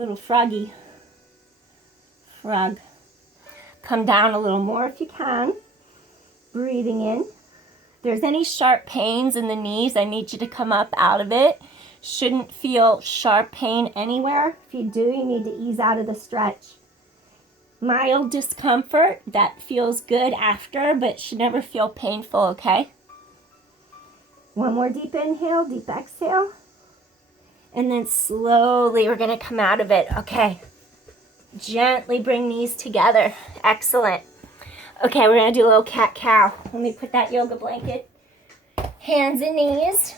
Little froggy. Frog. Come down a little more if you can. Breathing in. If there's any sharp pains in the knees, I need you to come up out of it. Shouldn't feel sharp pain anywhere. If you do, you need to ease out of the stretch. Mild discomfort, that feels good after, but should never feel painful, okay? One more deep inhale, deep exhale. And then slowly we're gonna come out of it, okay? Gently bring knees together, excellent. Okay, we're gonna do a little cat-cow. Let me put that yoga blanket. Hands and knees.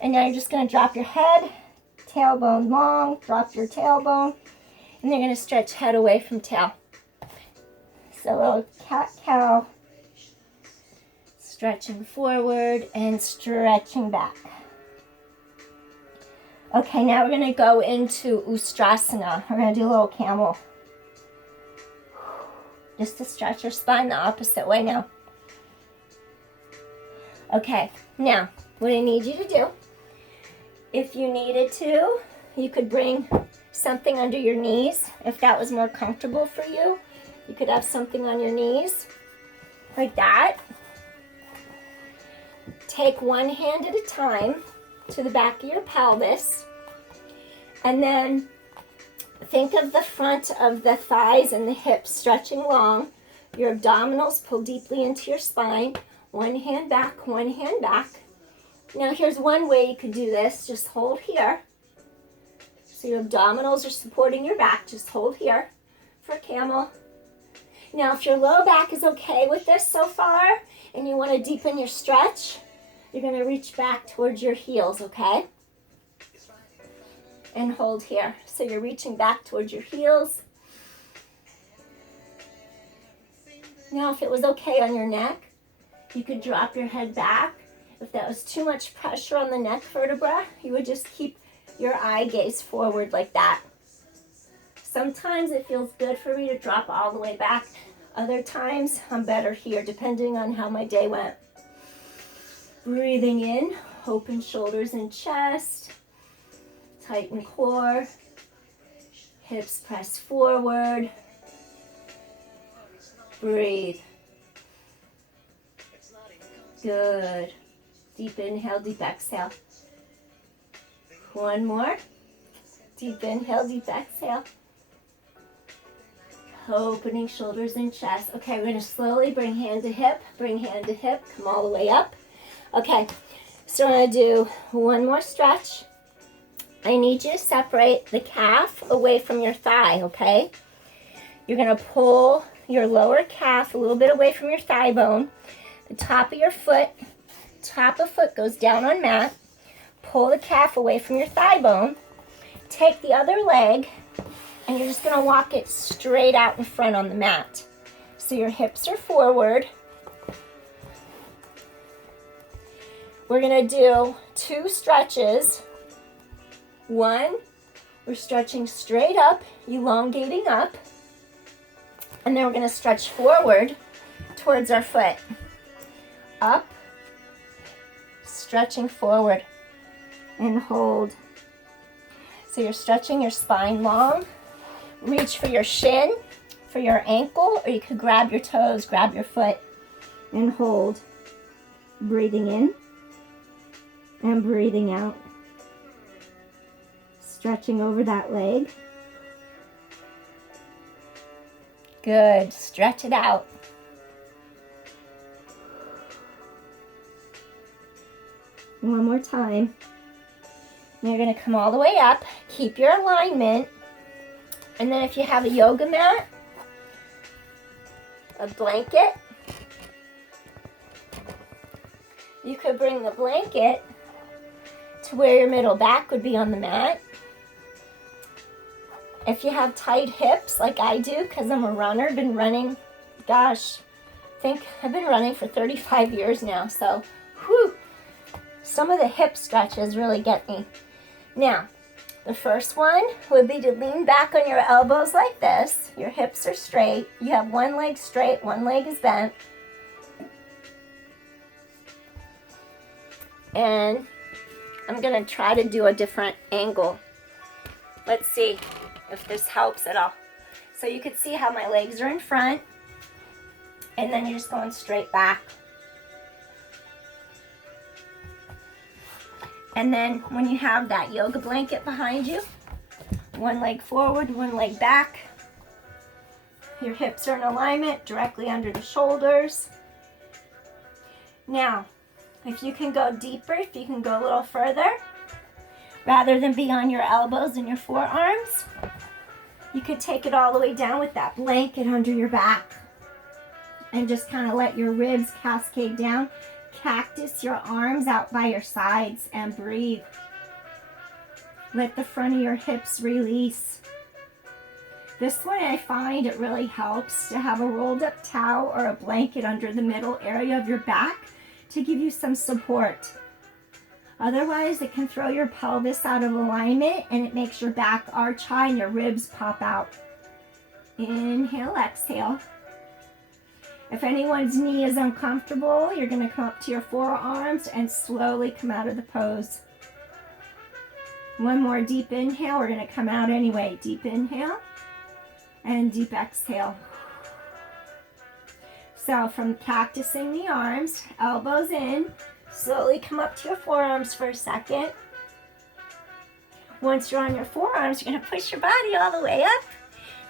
And now you're just gonna drop your head, tailbone long, drop your tailbone, and then you're gonna stretch head away from tail. So a little cat-cow, stretching forward and stretching back. Okay, now we're gonna go into Ustrasana. We're gonna do a little camel. Just to stretch your spine the opposite way now. Okay, now what I need you to do, if you needed to, you could bring something under your knees. If that was more comfortable for you, you could have something on your knees, like that. Take one hand at a time to the back of your pelvis, and then think of the front of the thighs and the hips stretching long. Your abdominals pull deeply into your spine. One hand back, one hand back. Now here's one way you could do this. Just hold here. So your abdominals are supporting your back. Just hold here for camel. Now if your low back is okay with this so far and you want to deepen your stretch, you're going to reach back towards your heels, okay? And hold here. So you're reaching back towards your heels. Now if it was okay on your neck, you could drop your head back. If that was too much pressure on the neck vertebra, you would just keep your eye gaze forward like that. Sometimes it feels good for me to drop all the way back. Other times I'm better here, depending on how my day went. Breathing in, open shoulders and chest, tighten core, hips press forward, breathe. Good. Deep inhale, deep exhale. One more. Deep inhale, deep exhale. Opening shoulders and chest. Okay, we're going to slowly bring hand to hip, come all the way up. Okay, so we're going to do one more stretch. I need you to separate the calf away from your thigh, okay? You're going to pull your lower calf a little bit away from your thigh bone. The top of your foot, top of foot goes down on mat. Pull the calf away from your thigh bone. Take the other leg, and you're just going to walk it straight out in front on the mat. So your hips are forward. We're going to do 2 stretches. One, we're stretching straight up, elongating up. And then we're going to stretch forward towards our foot. Up, stretching forward, and hold. So you're stretching your spine long. Reach for your shin, for your ankle, or you could grab your toes, grab your foot, and hold. Breathing in and breathing out. Stretching over that leg. Good. Stretch it out. One more time. And you're going to come all the way up. Keep your alignment. And then if you have a yoga mat, a blanket, you could bring the blanket to where your middle back would be on the mat. If you have tight hips like I do, because I'm a runner, been running, gosh, I think I've been running for 35 years now, so whew, some of the hip stretches really get me. Now, the first one would be to lean back on your elbows like this. Your hips are straight. You have one leg straight, one leg is bent. And I'm going to try to do a different angle. Let's see if this helps at all. So you can see how my legs are in front, and then you're just going straight back. And then when you have that yoga blanket behind you, one leg forward, one leg back. Your hips are in alignment directly under the shoulders. Now, if you can go deeper, if you can go a little further, rather than be on your elbows and your forearms, you could take it all the way down with that blanket under your back and just kind of let your ribs cascade down. Cactus your arms out by your sides and breathe. Let the front of your hips release. This one, I find it really helps to have a rolled up towel or a blanket under the middle area of your back to give you some support. Otherwise, it can throw your pelvis out of alignment and it makes your back arch high and your ribs pop out. Inhale, exhale. If anyone's knee is uncomfortable, you're going to come up to your forearms and slowly come out of the pose. One more deep inhale. We're going to come out anyway. Deep inhale and deep exhale. So from cactusing the arms, elbows in, slowly come up to your forearms for a second. Once you're on your forearms, you're going to push your body all the way up.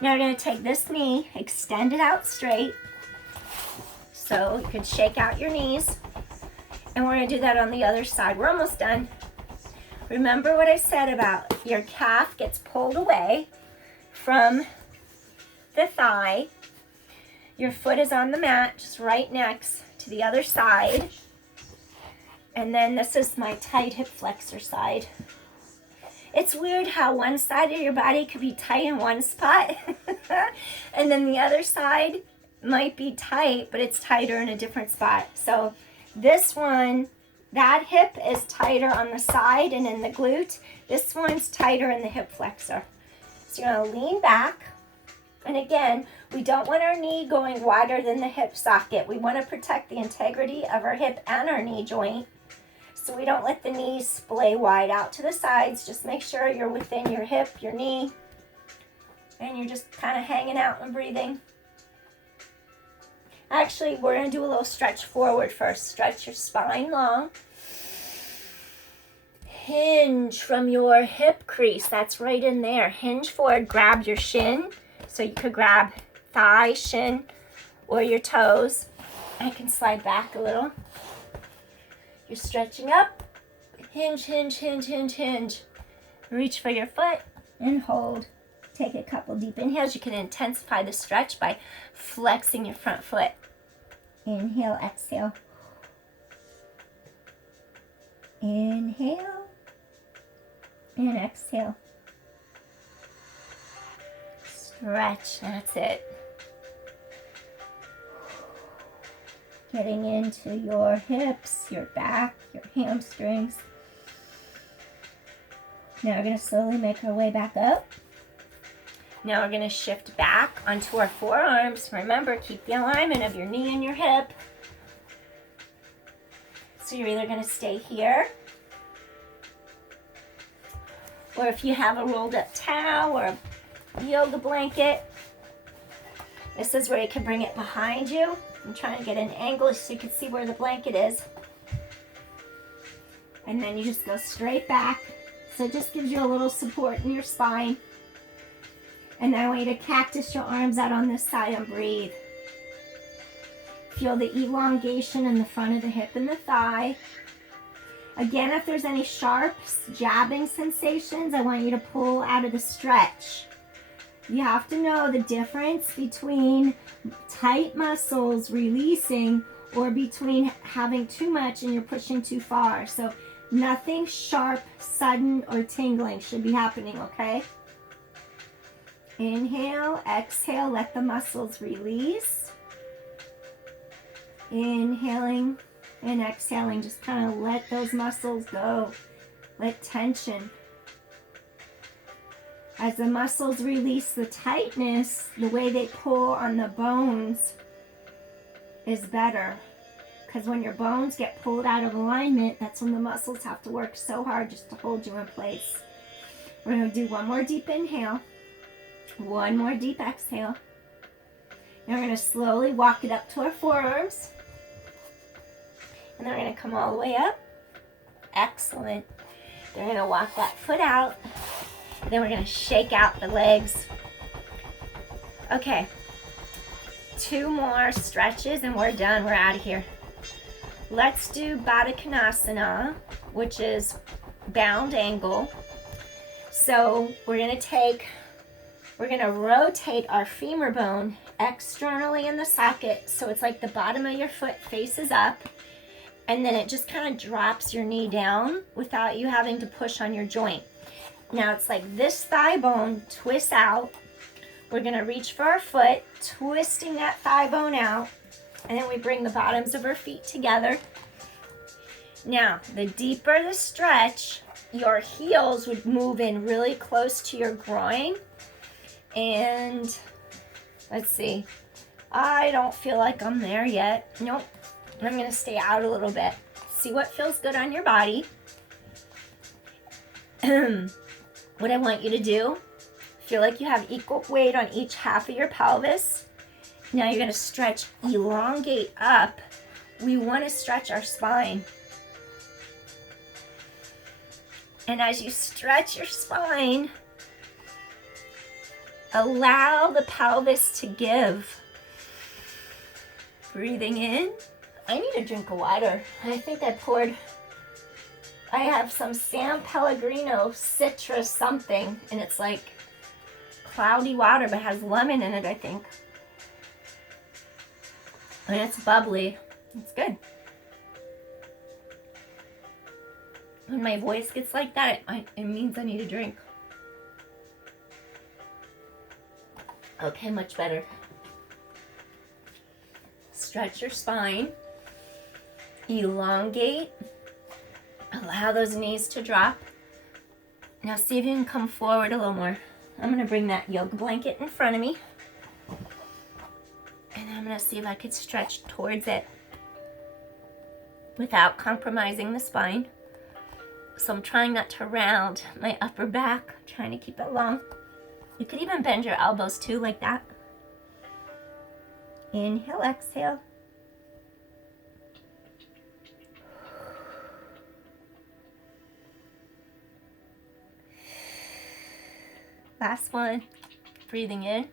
Now you're going to take this knee, extend it out straight. So you can shake out your knees. And we're going to do that on the other side. We're almost done. Remember what I said about your calf gets pulled away from the thigh. Your foot is on the mat, just right next to the other side. And then this is my tight hip flexor side. It's weird how one side of your body could be tight in one spot. And then the other side might be tight, but it's tighter in a different spot. So this one, that hip is tighter on the side and in the glute. This one's tighter in the hip flexor. So you're going to lean back. And again, we don't want our knee going wider than the hip socket. We want to protect the integrity of our hip and our knee joint. So we don't let the knees splay wide out to the sides. Just make sure you're within your hip, your knee, and you're just kind of hanging out and breathing. Actually, we're going to do a little stretch forward first. Stretch your spine long. Hinge from your hip crease. That's right in there. Hinge forward. Grab your shin. So you could grab thigh, shin, or your toes. I can slide back a little. You're stretching up. Hinge, hinge, hinge, hinge, hinge. Reach for your foot and hold. Take a couple deep inhales. You can intensify the stretch by flexing your front foot. Inhale, exhale. Inhale and exhale. Stretch, that's it. Getting into your hips, your back, your hamstrings. Now we're going to slowly make our way back up. Now we're going to shift back onto our forearms. Remember, keep the alignment of your knee and your hip. So you're either going to stay here, or if you have a rolled up towel or a yoga blanket, this is where you can bring it behind you. I'm trying to get an angle so you can see where the blanket is. And then you just go straight back. So it just gives you a little support in your spine. And then I want you to cactus your arms out on this side and breathe. Feel the elongation in the front of the hip and the thigh. Again, if there's any sharp jabbing sensations, I want you to pull out of the stretch. You have to know the difference between tight muscles releasing or between having too much and you're pushing too far. So nothing sharp, sudden, or tingling should be happening, okay? Inhale, exhale, let the muscles release. Inhaling and exhaling, just kind of let those muscles go. Let tension. As the muscles release the tightness, the way they pull on the bones is better. Because when your bones get pulled out of alignment, that's when the muscles have to work so hard just to hold you in place. We're going to do one more deep inhale, one more deep exhale. And we're going to slowly walk it up to our forearms. And then we're going to come all the way up. Excellent. Then we're going to walk that foot out. Then we're going to shake out the legs. Okay. 2 more stretches and we're done. We're out of here. Let's do Baddha Konasana, which is bound angle. So we're going to rotate our femur bone externally in the socket. So it's like the bottom of your foot faces up. And then it just kind of drops your knee down without you having to push on your joint. Now it's like this thigh bone twists out. We're going to reach for our foot, twisting that thigh bone out. And then we bring the bottoms of our feet together. Now, the deeper the stretch, your heels would move in really close to your groin. And let's see. I don't feel like I'm there yet. Nope. I'm going to stay out a little bit. See what feels good on your body. What I want you to do, feel like you have equal weight on each half of your pelvis. Now you're going to stretch, elongate up. We want to stretch our spine. And as you stretch your spine, allow the pelvis to give. Breathing in. I need a drink of water. I think I have some San Pellegrino citrus something, and it's like cloudy water, but has lemon in it, I think. And it's bubbly. It's good. When my voice gets like that, it means I need a drink. Okay, much better. Stretch your spine. Elongate. Allow those knees to drop. Now see if you can come forward a little more. I'm going to bring that yoga blanket in front of me. And I'm going to see if I could stretch towards it without compromising the spine. So I'm trying not to round my upper back, trying to keep it long. You could even bend your elbows too, like that. Inhale, exhale. Last one. Breathing in.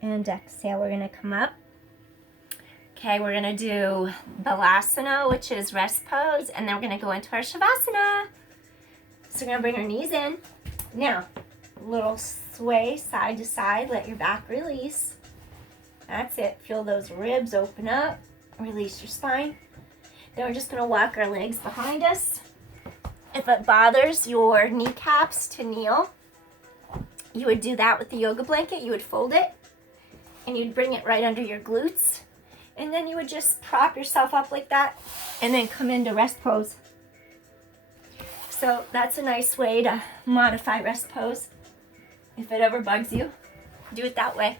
And exhale, we're going to come up. Okay, we're going to do Balasana, which is rest pose, and then we're going to go into our Shavasana. So we're going to bring our knees in. Now, a little sway side to side, let your back release. That's it. Feel those ribs open up. Release your spine. Then we're just going to walk our legs behind us. If it bothers your kneecaps to kneel, you would do that with the yoga blanket. You would fold it, and you'd bring it right under your glutes. And then you would just prop yourself up like that, and then come into rest pose. So that's a nice way to modify rest pose. If it ever bugs you, do it that way.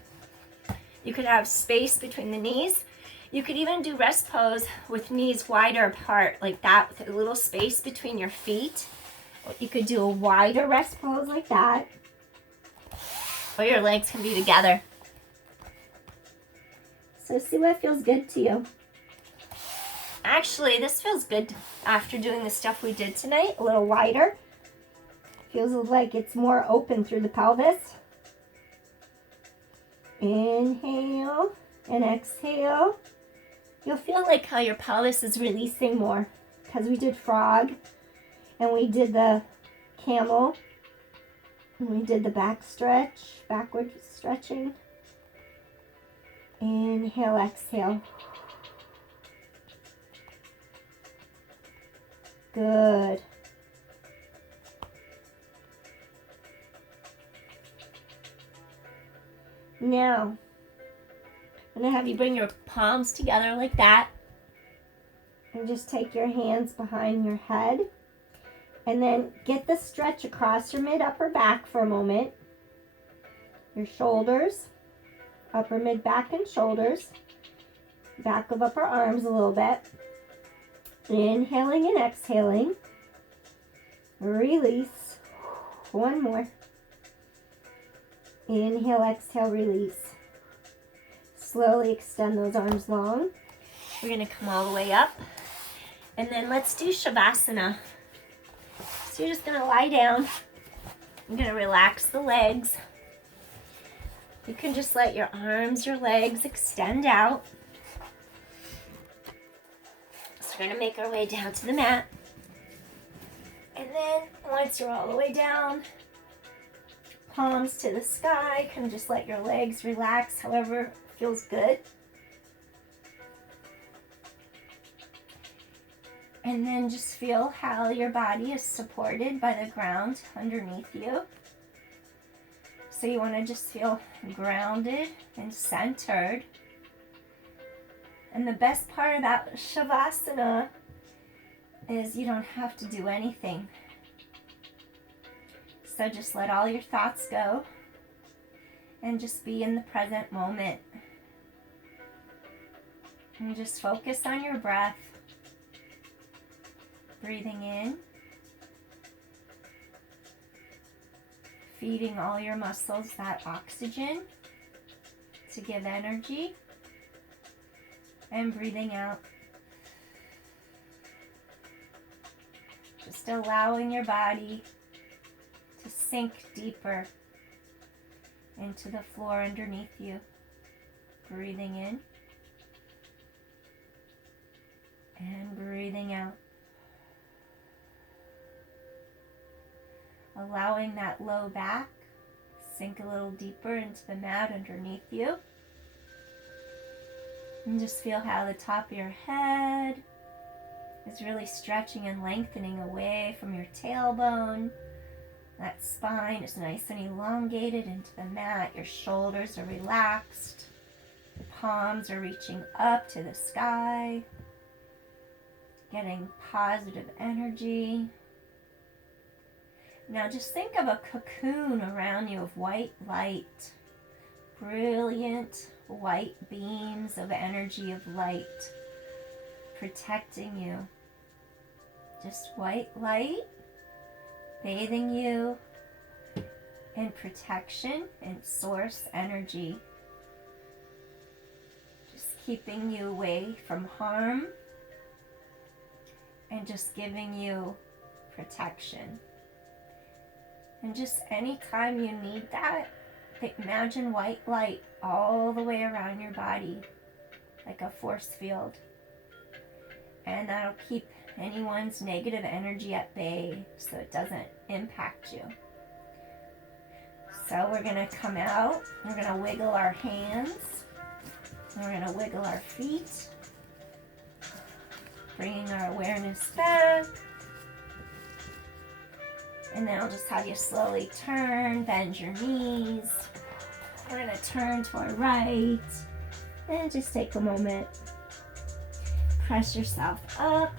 You could have space between the knees. You could even do rest pose with knees wider apart, like that, with a little space between your feet. You could do a wider rest pose like that. Or your legs can be together. So see what feels good to you. Actually, this feels good after doing the stuff we did tonight. A little wider. Feels like it's more open through the pelvis. Inhale and exhale. You'll feel like how your pelvis is releasing more, because we did frog and we did the camel and we did the back stretch, backward stretching. Inhale, exhale. Good. Now, I'm going to have you bring your palms together like that. And just take your hands behind your head. And then get the stretch across your mid-upper back for a moment. Your shoulders, upper mid-back and shoulders. Back of upper arms a little bit. Inhaling and exhaling. Release. One more. Inhale, exhale, release. Slowly extend those arms long. We're going to come all the way up. And then let's do Shavasana. So you're just going to lie down. You're going to relax the legs. You can just let your arms, your legs extend out. So we're going to make our way down to the mat. And then once you're all the way down, palms to the sky, kind of just let your legs relax however feels good. And then just feel how your body is supported by the ground underneath you. So you want to just feel grounded and centered. And the best part about Shavasana is you don't have to do anything. So just let all your thoughts go and just be in the present moment. And just focus on your breath. Breathing in. Feeding all your muscles that oxygen to give energy. And breathing out. Just allowing your body to sink deeper into the floor underneath you. Breathing in. And breathing out. Allowing that low back sink a little deeper into the mat underneath you. And just feel how the top of your head is really stretching and lengthening away from your tailbone. That spine is nice and elongated into the mat. Your shoulders are relaxed. The palms are reaching up to the sky. Getting positive energy. Now just think of a cocoon around you of white light. Brilliant white beams of energy of light protecting you. Just white light bathing you in protection and source energy. Just keeping you away from harm and just giving you protection. And just anytime you need that, imagine white light all the way around your body, like a force field. And that'll keep anyone's negative energy at bay so it doesn't impact you. So we're going to come out, we're going to wiggle our hands, and we're going to wiggle our feet, bringing our awareness back. And then I'll just have you slowly turn, bend your knees. We're going to turn to our right. And just take a moment. Press yourself up.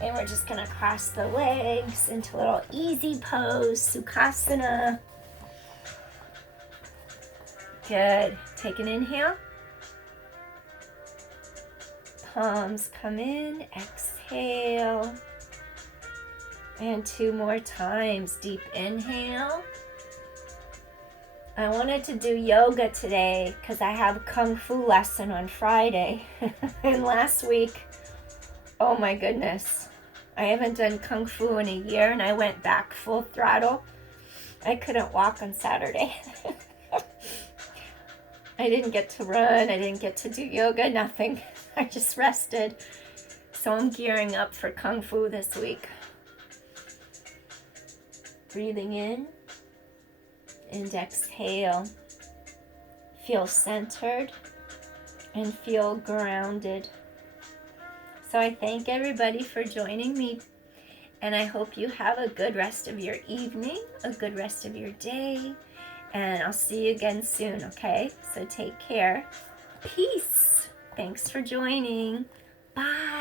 And we're just going to cross the legs into a little easy pose, Sukhasana. Good. Take an inhale. Palms come in. Exhale. And 2 more times. Deep inhale. I wanted to do yoga today because I have a Kung Fu lesson on Friday. And last week, oh my goodness, I haven't done Kung Fu in a year and I went back full throttle. I couldn't walk on Saturday. I didn't get to run. I didn't get to do yoga, nothing. I just rested. So I'm gearing up for Kung Fu this week. Breathing in and exhale. Feel centered and feel grounded. So I thank everybody for joining me, and I hope you have a good rest of your evening, a good rest of your day, and I'll see you again soon, okay? So take care. Peace. Thanks for joining. Bye.